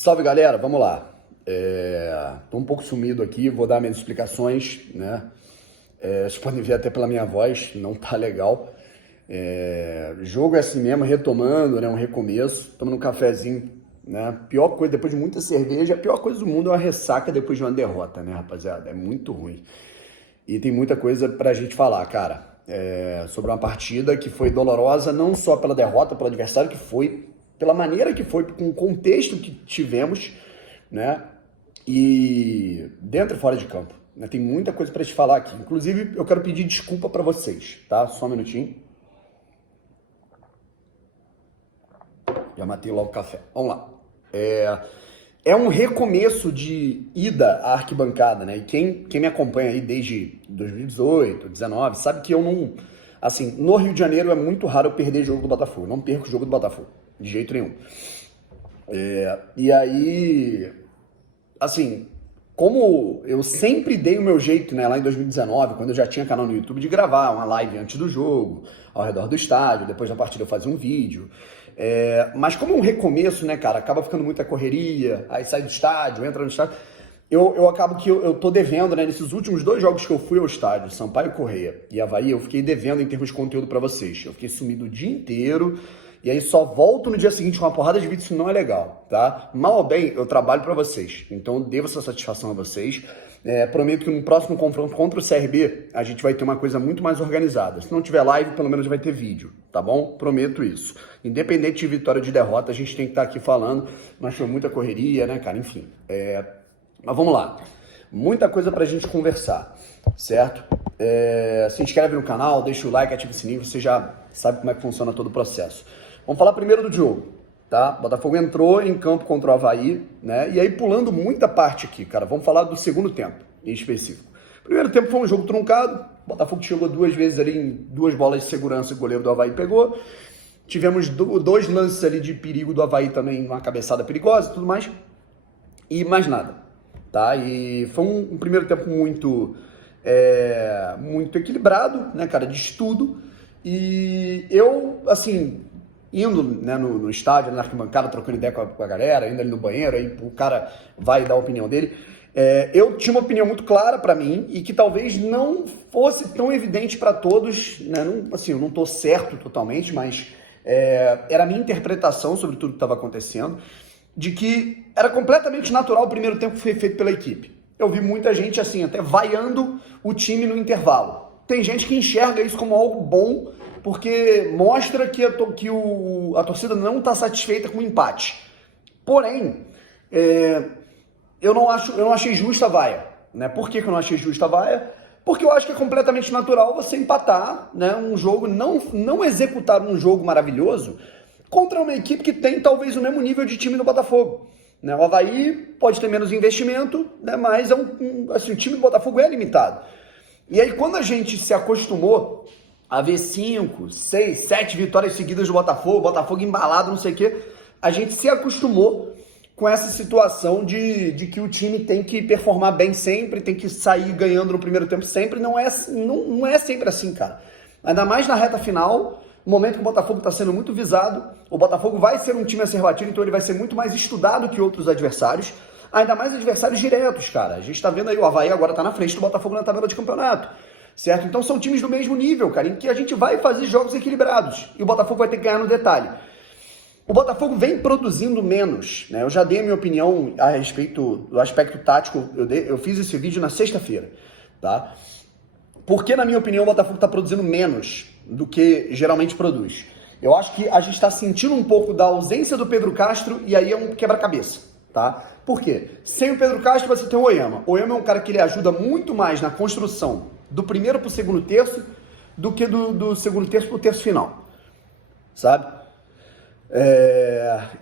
Salve galera, vamos lá. Tô um pouco sumido aqui, vou dar minhas explicações, né? Vocês podem ver até pela minha voz, não tá legal. Jogo é assim mesmo, retomando, né? Um recomeço, tomando um cafezinho, né? Pior coisa, depois de muita cerveja, a pior coisa do mundo é uma ressaca depois de uma derrota, né, rapaziada? É muito ruim. E tem muita coisa pra gente falar, cara. Sobre uma partida que foi dolorosa, não só pela derrota, pelo adversário que foi, pela maneira que foi, com o contexto que tivemos, né? E dentro e fora de campo, né? Tem muita coisa para te falar aqui. Inclusive, eu quero pedir desculpa para vocês, tá? Só um minutinho. Já matei logo o café. Vamos lá. É um recomeço de ida à arquibancada, né? E quem me acompanha aí desde 2018, 2019, sabe que eu não... Assim, no Rio de Janeiro é muito raro eu perder jogo do Botafogo. Eu não perco o jogo do Botafogo, de jeito nenhum. E aí, assim, como eu sempre dei o meu jeito, né, lá em 2019, quando eu já tinha canal no YouTube, de gravar uma live antes do jogo, ao redor do estádio, depois da partida eu fazia um vídeo. Mas como é um recomeço, né, cara, acaba ficando muita correria, aí sai do estádio, entra no estádio. Eu acabo que eu tô devendo, né, nesses últimos 2 jogos que eu fui ao estádio, Sampaio Corrreia e Avaí, eu fiquei devendo em termos de conteúdo pra vocês. Eu fiquei sumido o dia inteiro, e aí só volto no dia seguinte com uma porrada de vídeo, isso não é legal, tá? Mal ou bem, eu trabalho pra vocês, então eu devo essa satisfação a vocês. Prometo que no próximo confronto contra o CRB, a gente vai ter uma coisa muito mais organizada. Se não tiver live, pelo menos vai ter vídeo, tá bom? Prometo isso. Independente de vitória ou de derrota, a gente tem que estar aqui falando, mas foi muita correria, né, cara? Enfim, mas vamos lá. Muita coisa pra gente conversar, certo? Se inscreve no canal, deixa o like, ativa o sininho, você já sabe como é que funciona todo o processo. Vamos falar primeiro do jogo, tá? Botafogo entrou em campo contra o Avaí, né? E aí pulando muita parte aqui, cara. Vamos falar do segundo tempo, em específico. Primeiro tempo foi um jogo truncado. Botafogo chegou 2 vezes ali em 2 bolas de segurança que o goleiro do Avaí pegou. Tivemos 2 lances ali de perigo do Avaí também, uma cabeçada perigosa e tudo mais. E mais nada, tá? E foi um primeiro tempo muito equilibrado, né, cara? De estudo. E eu, assim... indo, né, no estádio, na arquibancada, trocando ideia com a galera, indo ali no banheiro, aí o cara vai dar a opinião dele. Eu tinha uma opinião muito clara para mim e que talvez não fosse tão evidente para todos, né? Não, assim, eu não tô certo totalmente, mas era a minha interpretação sobre tudo que estava acontecendo, de que era completamente natural o primeiro tempo que foi feito pela equipe. Eu vi muita gente, assim, até vaiando o time no intervalo. Tem gente que enxerga isso como algo bom, porque mostra que a torcida não está satisfeita com o empate. Porém, eu não achei justa a vaia, né? Por que eu não achei justa a vaia? Porque eu acho que é completamente natural você empatar, né, um jogo, não executar um jogo maravilhoso contra uma equipe que tem talvez o mesmo nível de time do Botafogo. Né? O Avaí pode ter menos investimento, né, mas assim, o time do Botafogo é limitado. E aí quando a gente se acostumou a ver 5, 6, 7 vitórias seguidas do Botafogo embalado, não sei o quê, a gente se acostumou com essa situação de que o time tem que performar bem sempre, tem que sair ganhando no primeiro tempo sempre. Não é sempre assim, cara. Ainda mais na reta final, no momento que o Botafogo está sendo muito visado, o Botafogo vai ser um time a ser batido, então ele vai ser muito mais estudado que outros adversários, ainda mais adversários diretos, cara. A gente está vendo aí, o Avaí agora está na frente do Botafogo na tabela de campeonato. Certo? Então são times do mesmo nível, cara, em que a gente vai fazer jogos equilibrados. E o Botafogo vai ter que ganhar no detalhe. O Botafogo vem produzindo menos, né? Eu já dei a minha opinião a respeito do aspecto tático. Eu fiz esse vídeo na sexta-feira, tá? Porque, na minha opinião, o Botafogo está produzindo menos do que geralmente produz. Eu acho que a gente está sentindo um pouco da ausência do Pedro Castro e aí é um quebra-cabeça, tá? Por quê? Sem o Pedro Castro você tem o Oyama. O Oyama é um cara que ele ajuda muito mais na construção do primeiro pro segundo terço do que do segundo terço pro terço final, sabe?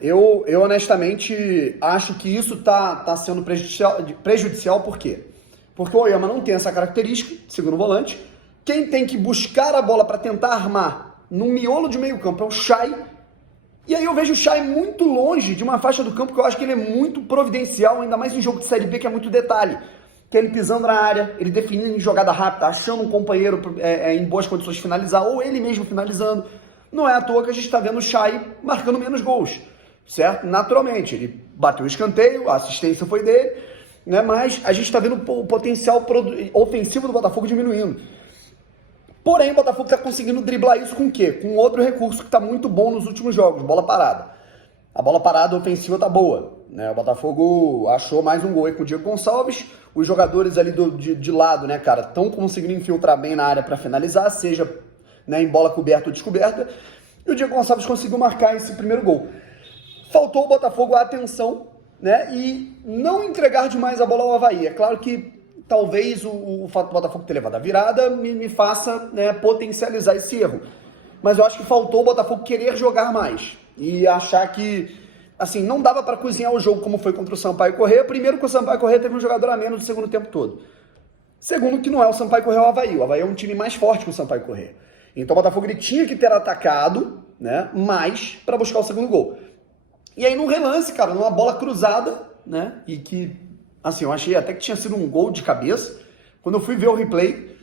Eu honestamente acho que isso tá sendo prejudicial, por quê? Porque o Oyama não tem essa característica, segundo volante. Quem tem que buscar a bola para tentar armar no miolo de meio campo é o Chay. E aí eu vejo o Chay muito longe de uma faixa do campo que eu acho que ele é muito providencial, ainda mais em jogo de Série B, que é muito detalhe. Que é ele pisando na área, ele definindo em jogada rápida, achando um companheiro em boas condições de finalizar, ou ele mesmo finalizando. Não é à toa que a gente está vendo o Chay marcando menos gols, certo? Naturalmente, ele bateu o escanteio, a assistência foi dele, né? Mas a gente está vendo o potencial ofensivo do Botafogo diminuindo. Porém, o Botafogo está conseguindo driblar isso com o quê? Com outro recurso que está muito bom nos últimos jogos, bola parada. A bola parada ofensiva tá boa, né? O Botafogo achou mais um gol aí com o Diego Gonçalves. Os jogadores ali de lado, né, cara, estão conseguindo infiltrar bem na área para finalizar, seja, né, em bola coberta ou descoberta. E o Diego Gonçalves conseguiu marcar esse primeiro gol. Faltou o Botafogo a atenção, né, e não entregar demais a bola ao Avaí. É claro que talvez o fato do Botafogo ter levado a virada me faça, né, potencializar esse erro. Mas eu acho que faltou o Botafogo querer jogar mais e achar que, assim, não dava para cozinhar o jogo como foi contra o Sampaio Corrêa. Primeiro que o Sampaio Corrêa teve um jogador a menos no segundo tempo todo. Segundo que não é o Sampaio Corrêa, é o Avaí. O Avaí é um time mais forte que o Sampaio Corrêa. Então o Botafogo ele tinha que ter atacado, né, mais para buscar o segundo gol. E aí num relance, cara, numa bola cruzada, né, e que, assim, eu achei até que tinha sido um gol de cabeça. Quando eu fui ver o replay,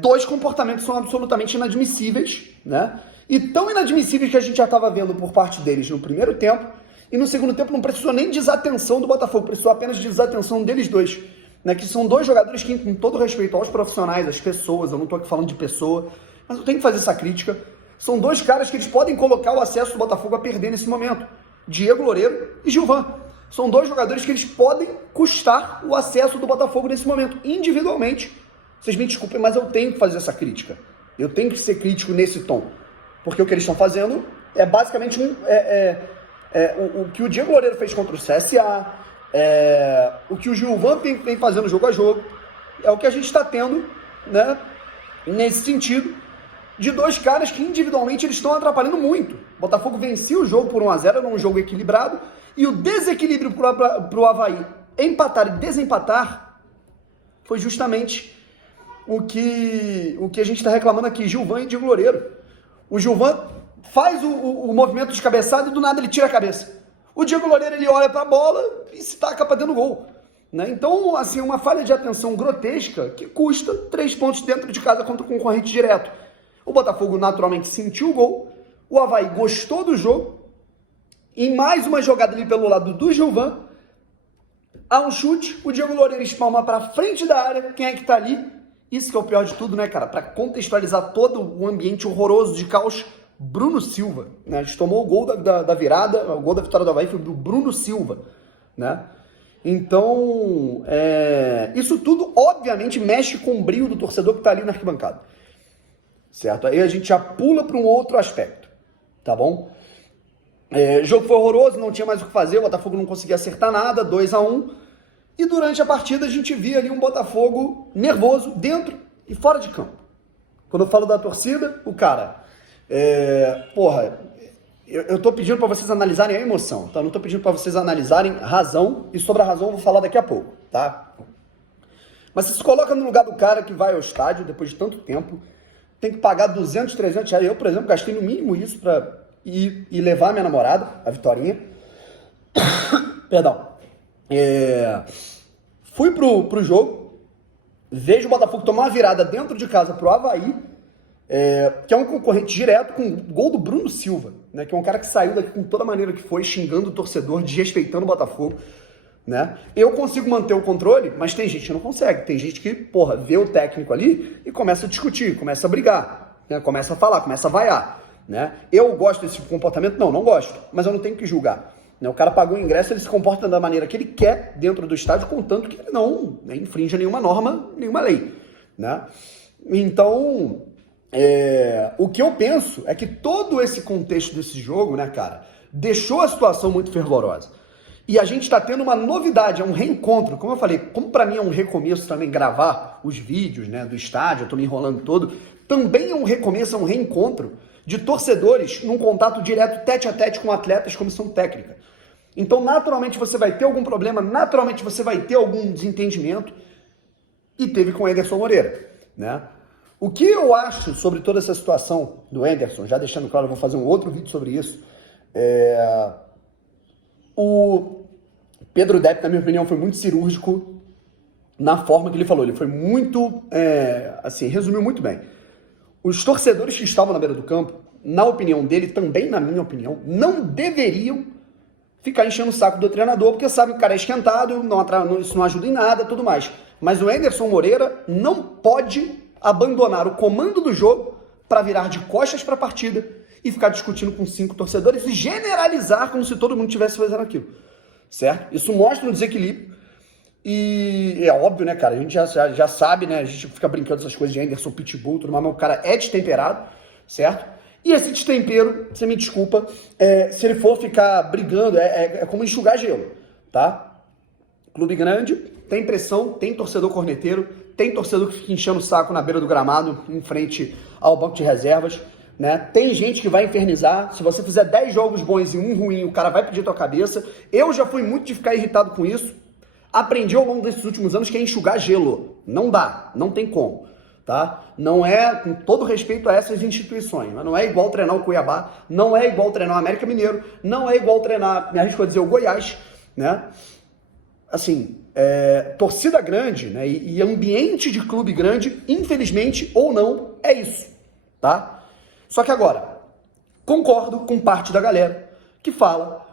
dois comportamentos são absolutamente inadmissíveis, né? E tão inadmissíveis que a gente já estava vendo por parte deles no primeiro tempo, e no segundo tempo não precisou nem de desatenção do Botafogo, precisou apenas de desatenção deles dois, né? Que são dois jogadores que, com todo respeito aos profissionais, às pessoas, eu não estou aqui falando de pessoa, mas eu tenho que fazer essa crítica, são dois caras que eles podem colocar o acesso do Botafogo a perder nesse momento, Diego Loureiro e Gilvan. São dois jogadores que eles podem custar o acesso do Botafogo nesse momento, individualmente. Vocês me desculpem, mas eu tenho que fazer essa crítica. Eu tenho que ser crítico nesse tom. Porque o que eles estão fazendo é basicamente o que o Diego Loureiro fez contra o CSA, o que o Gilvan vem fazendo jogo a jogo, é o que a gente está tendo, né, nesse sentido, de dois caras que individualmente eles estão atrapalhando muito. O Botafogo venceu o jogo por 1-0, era um jogo equilibrado, e o desequilíbrio para o Avaí empatar e desempatar foi justamente o que a gente está reclamando aqui, Gilvan e Diego Loureiro. O Gilvan faz o movimento de cabeçada e do nada ele tira a cabeça. O Diego Loureiro ele olha para a bola e se taca para dentro do gol. Né? Então, assim, uma falha de atenção grotesca que custa 3 pontos dentro de casa contra o concorrente direto. O Botafogo naturalmente sentiu o gol, o Avaí gostou do jogo, e mais uma jogada ali pelo lado do Gilvan, há um chute, o Diego Loureiro espalma para frente da área, quem é que tá ali? Isso que é o pior de tudo, né, cara? Para contextualizar todo o ambiente horroroso de caos, Bruno Silva, né? A gente tomou o gol da virada, o gol da vitória do Avaí foi do Bruno Silva, né? Então, isso tudo, obviamente, mexe com o brilho do torcedor que tá ali na arquibancada, certo? Aí a gente já pula para um outro aspecto, tá bom? O jogo foi horroroso, não tinha mais o que fazer, o Botafogo não conseguia acertar nada, 2-1, e durante a partida a gente via ali um Botafogo nervoso dentro e fora de campo. Quando eu falo da torcida, o cara, eu tô pedindo para vocês analisarem a emoção, tá? Não tô pedindo para vocês analisarem razão, e sobre a razão eu vou falar daqui a pouco, tá? Mas você se coloca no lugar do cara que vai ao estádio depois de tanto tempo, tem que pagar 200, 300 reais. Eu, por exemplo, gastei no mínimo isso para ir levar a minha namorada, a Vitorinha. Perdão. Fui pro jogo, vejo o Botafogo tomar uma virada dentro de casa pro Avaí, que é um concorrente direto, com o gol do Bruno Silva, né, que é um cara que saiu daqui com toda a maneira que foi, xingando o torcedor, desrespeitando o Botafogo. Né? Eu consigo manter o controle, mas tem gente que não consegue. Tem gente que, vê o técnico ali e começa a discutir, começa a brigar, né? Começa a falar, começa a vaiar. Né? Eu gosto desse tipo de comportamento? Não gosto, mas eu não tenho que julgar. Né? O cara pagou o ingresso, ele se comporta da maneira que ele quer dentro do estádio, contanto que ele não, né, infrinja nenhuma norma, nenhuma lei. Né? Então, o que eu penso é que todo esse contexto desse jogo, né, cara, deixou a situação muito fervorosa. E a gente está tendo uma novidade, é um reencontro. Como eu falei, como para mim é um recomeço também gravar os vídeos, né, do estádio, eu tô me enrolando todo, também é um recomeço, é um reencontro de torcedores num contato direto, tete a tete com atletas, comissão técnica. Então, naturalmente, você vai ter algum problema, naturalmente você vai ter algum desentendimento, e teve com o Anderson Moreira, né? O que eu acho sobre toda essa situação do Anderson, já deixando claro, eu vou fazer um outro vídeo sobre isso, o Pedro Depp, na minha opinião, foi muito cirúrgico na forma que ele falou. Ele foi muito, resumiu muito bem. Os torcedores que estavam na beira do campo, na opinião dele, também na minha opinião, não deveriam ficar enchendo o saco do treinador, porque sabe que o cara é esquentado, isso não ajuda em nada, tudo mais. Mas o Anderson Moreira não pode abandonar o comando do jogo para virar de costas para a partida e ficar discutindo com 5 torcedores e generalizar como se todo mundo estivesse fazendo aquilo, certo? Isso mostra um desequilíbrio e é óbvio, né, cara? A gente já sabe, né? A gente fica brincando essas coisas de Anderson, Pitbull, tudo mais, mas o cara é destemperado, certo? E esse destempero, você me desculpa, se ele for ficar brigando, é como enxugar gelo, tá? Clube grande, tem pressão, tem torcedor corneteiro, tem torcedor que fica enchendo o saco na beira do gramado, em frente ao banco de reservas, né? Tem gente que vai infernizar. Se você fizer 10 jogos bons e um ruim, o cara vai pedir tua cabeça. Eu já fui muito de ficar irritado com isso. Aprendi ao longo desses últimos anos que é enxugar gelo. Não dá, não tem como, tá? Não é, com todo respeito a essas instituições, mas não é igual treinar o Cuiabá, não é igual treinar o América Mineiro, não é igual treinar, me arrisco a dizer, o Goiás, né? Assim, torcida grande, né, e ambiente de clube grande, infelizmente ou não, é isso, tá? Só que agora, concordo com parte da galera que fala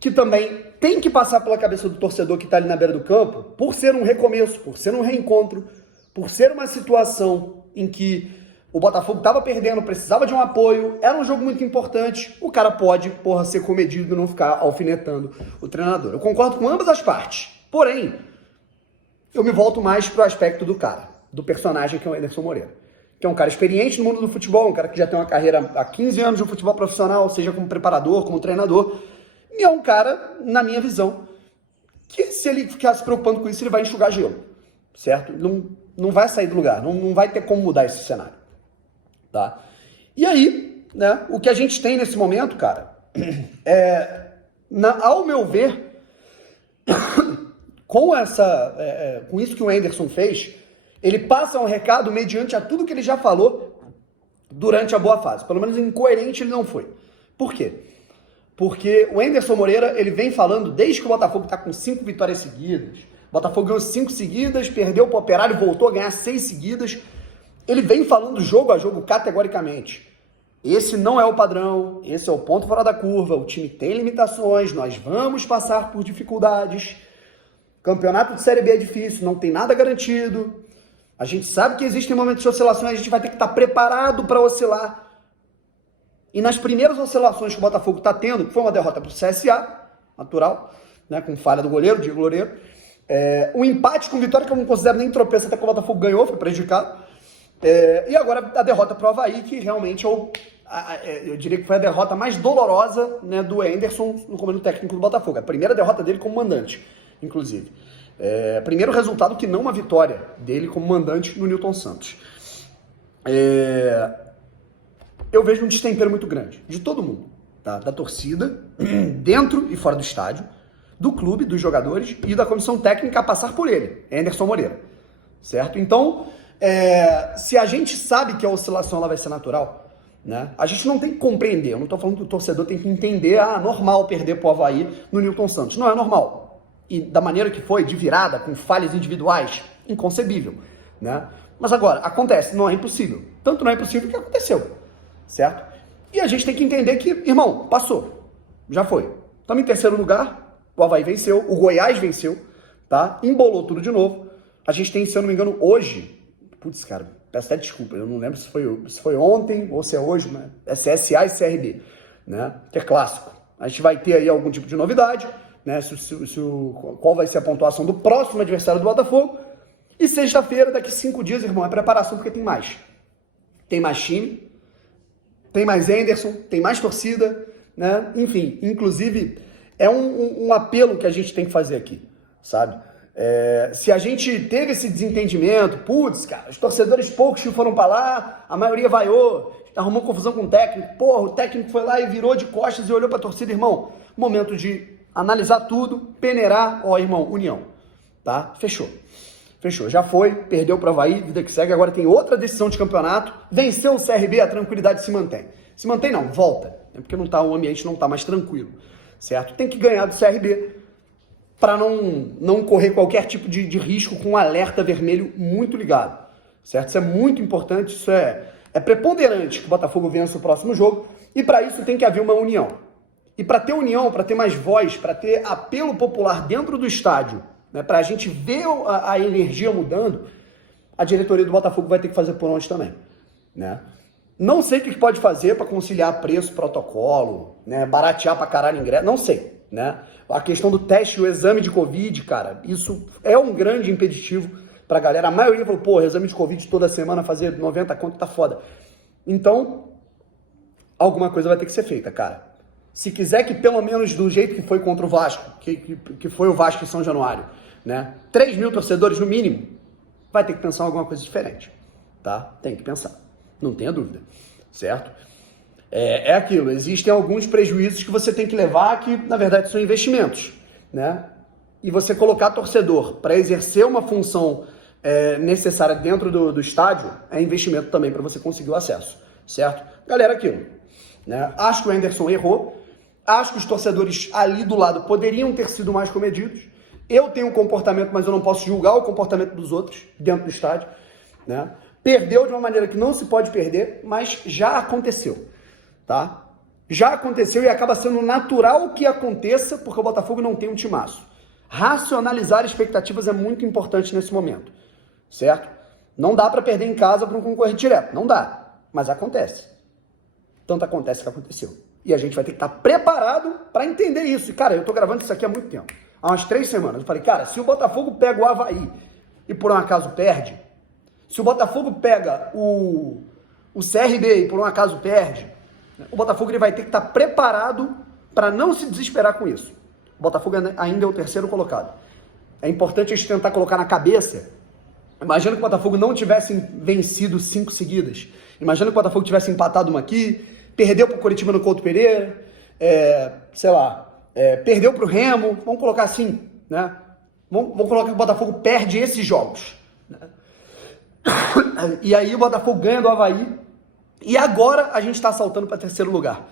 que também tem que passar pela cabeça do torcedor que tá ali na beira do campo, por ser um recomeço, por ser um reencontro, por ser uma situação em que o Botafogo estava perdendo, precisava de um apoio, era um jogo muito importante, o cara pode, ser comedido e não ficar alfinetando o treinador. Eu concordo com ambas as partes, porém, eu me volto mais pro aspecto do cara, do personagem que é o Anderson Moreira, que é um cara experiente no mundo do futebol, um cara que já tem uma carreira há 15 anos de futebol profissional, seja como preparador, como treinador, e é um cara, na minha visão, que se ele ficar se preocupando com isso, ele vai enxugar gelo, certo? Não vai sair do lugar, não vai ter como mudar esse cenário. Tá? E aí, né, o que a gente tem nesse momento, cara, ao meu ver, com isso que o Anderson fez, ele passa um recado mediante a tudo que ele já falou durante a boa fase. Pelo menos incoerente ele não foi. Por quê? Porque o Anderson Moreira, ele vem falando desde que o Botafogo está com 5 vitórias seguidas. O Botafogo ganhou 5 seguidas, perdeu para o Operário, voltou a ganhar 6 seguidas. Ele vem falando jogo a jogo categoricamente. Esse não é o padrão, esse é o ponto fora da curva, o time tem limitações, nós vamos passar por dificuldades. Campeonato de Série B é difícil, não tem nada garantido. A gente sabe que existem momentos de oscilação e a gente vai ter que estar preparado para oscilar. E nas primeiras oscilações que o Botafogo está tendo, que foi uma derrota para o CSA, natural, né, com falha do goleiro, Diego Loureiro, um empate com vitória que eu não considero nem tropeço, até que o Botafogo ganhou, foi prejudicado. E agora a derrota para o Avaí, que realmente eu diria que foi a derrota mais dolorosa, né, do Anderson no comando técnico do Botafogo. A primeira derrota dele como mandante, inclusive. Primeiro resultado que não uma vitória dele como mandante no Newton Santos. Eu vejo um destempero muito grande de todo mundo, tá? Da torcida, dentro e fora do estádio, do clube, dos jogadores e da comissão técnica a passar por ele, Anderson Moreira, certo? Então, se a gente sabe que a oscilação ela vai ser natural, né? A gente não tem que compreender, eu não estou falando que o torcedor tem que entender, normal perder pro Avaí no Newton Santos. Não é normal. E da maneira que foi, de virada, com falhas individuais, inconcebível, né? Mas agora, acontece, não é impossível. Tanto não é impossível que aconteceu, certo? E a gente tem que entender que, irmão, passou, já foi. Estamos em terceiro lugar, o Avaí venceu, o Goiás venceu, tá? Embolou tudo de novo. A gente tem, se eu não me engano, hoje, putz, cara, peço até desculpa, eu não lembro se foi ontem ou se é hoje, né? É CSA e CRB, né? Que é clássico. A gente vai ter aí algum tipo de novidade, né? Qual vai ser a pontuação do próximo adversário do Botafogo. E sexta-feira, daqui 5 dias, irmão, é preparação porque tem mais. Tem mais time, tem mais Anderson, tem mais torcida, né? Enfim, inclusive, é um apelo que a gente tem que fazer aqui, sabe? Se a gente teve esse desentendimento, putz, cara, os torcedores poucos que foram pra lá, a maioria vaiou, arrumou confusão com o técnico, porra, o técnico foi lá e virou de costas e olhou pra torcida, irmão, momento de analisar tudo, peneirar, irmão, união, tá? Fechou, já foi, perdeu pro Avaí, vida que segue, agora tem outra decisão de campeonato, venceu o CRB, a tranquilidade se mantém. Se mantém não, volta, porque o ambiente não tá mais tranquilo, certo? Tem que ganhar do CRB, para não correr qualquer tipo de risco com um alerta vermelho muito ligado, certo? Isso é muito importante, isso é preponderante que o Botafogo vença o próximo jogo, e para isso tem que haver uma união. E para ter união, para ter mais voz, para ter apelo popular dentro do estádio, né, para a gente ver a energia mudando, a diretoria do Botafogo vai ter que fazer por onde também, né? Não sei o que pode fazer para conciliar preço, protocolo, né, baratear para caralho ingresso, não sei, né? A questão do teste, o exame de Covid, cara, isso é um grande impeditivo pra galera. A maioria falou, pô, exame de Covid toda semana, fazer 90 conto tá foda. Então, alguma coisa vai ter que ser feita, cara. Se quiser que pelo menos do jeito que foi contra o Vasco, que foi o Vasco em São Januário, né? 3 mil torcedores no mínimo, vai ter que pensar em alguma coisa diferente, tá? Tem que pensar, não tenha dúvida, certo? É aquilo, existem alguns prejuízos que você tem que levar que, na verdade, são investimentos, né? E você colocar torcedor para exercer uma função necessária dentro do estádio é investimento também para você conseguir o acesso, certo? Galera, aquilo, né? Acho que o Anderson errou, acho que os torcedores ali do lado poderiam ter sido mais comedidos. Eu tenho um comportamento, mas eu não posso julgar o comportamento dos outros dentro do estádio, né? Perdeu de uma maneira que não se pode perder, mas já aconteceu. Tá? Já aconteceu e acaba sendo natural que aconteça porque o Botafogo não tem um timaço. Racionalizar expectativas é muito importante nesse momento, certo? Não dá para perder em casa para um concorrente direto, não dá, mas acontece. Tanto acontece que aconteceu. E a gente vai ter que estar preparado para entender isso. E, cara, eu tô gravando isso aqui há muito tempo, há umas 3 semanas. Eu falei, cara, se o Botafogo pega o Avaí e por um acaso perde, se o Botafogo pega o CRB e por um acaso perde, o Botafogo ele vai ter que estar preparado para não se desesperar com isso. O Botafogo ainda é o 3º colocado. É importante a gente tentar colocar na cabeça. Imagina que o Botafogo não tivesse vencido 5 seguidas. Imagina que o Botafogo tivesse empatado uma aqui, perdeu para o Coritiba no Couto Pereira, perdeu para o Remo. Vamos colocar assim, né? Vamos colocar que o Botafogo perde esses jogos. Né? E aí o Botafogo ganha do Avaí. E agora a gente está saltando para 3º lugar.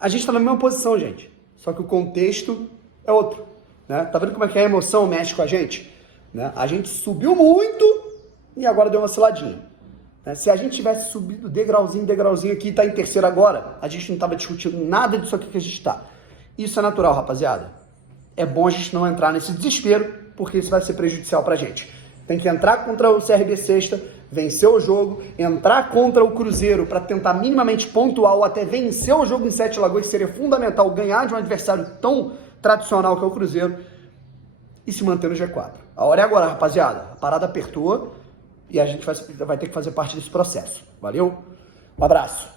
A gente está na mesma posição, gente. Só que o contexto é outro. Né? Tá vendo como é que a emoção mexe com a gente? Né? A gente subiu muito e agora deu uma vaciladinha. Né? Se a gente tivesse subido degrauzinho aqui e tá em 3º agora, a gente não tava discutindo nada disso aqui que a gente tá. Isso é natural, rapaziada. É bom a gente não entrar nesse desespero, porque isso vai ser prejudicial pra gente. Tem que entrar contra o CRB sexta, vencer o jogo, entrar contra o Cruzeiro para tentar minimamente pontuar ou até vencer o jogo em 7 Lagoas, que seria fundamental ganhar de um adversário tão tradicional que é o Cruzeiro, e se manter no G4. A hora é agora, rapaziada. A parada apertou e a gente vai ter que fazer parte desse processo. Valeu? Um abraço.